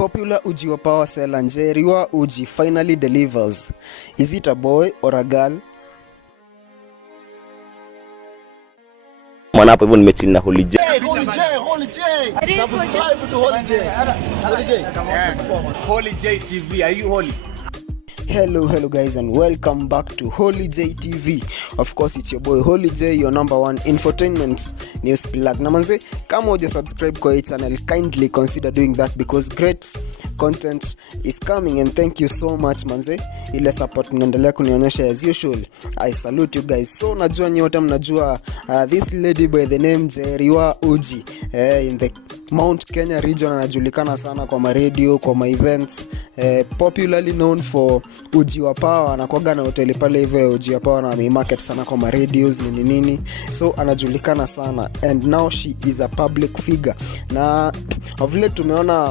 Popular uji wa power seller Njeri wa uji finally delivers. Is it a boy or a girl? Mwana hapo hivyo nimechini na Holy J. Subscribe to Holy J. Holy J TV. Are you holy? Hello guys, and welcome back to Holy J TV. Of course, it's your boy Holy J, your number one infotainment news plug. Na manze, kama huja subscribe kwa hii channel, kindly consider doing that because great content is coming, and thank you so much manze. Ile support mnaendelea kunionyesha as usual. I salute you guys. So najua nyote mnajua this lady by the name Njeri wa uji in the Mount Kenya region, anajulikana sana kwa ma radio, kwa ma events, popularly known for uji wa power. Anakuaga na hoteli pale hivyo uji wa power, na market sana kwa ma radios nini, so anajulikana sana, and now she is a public figure. Na vile tumeona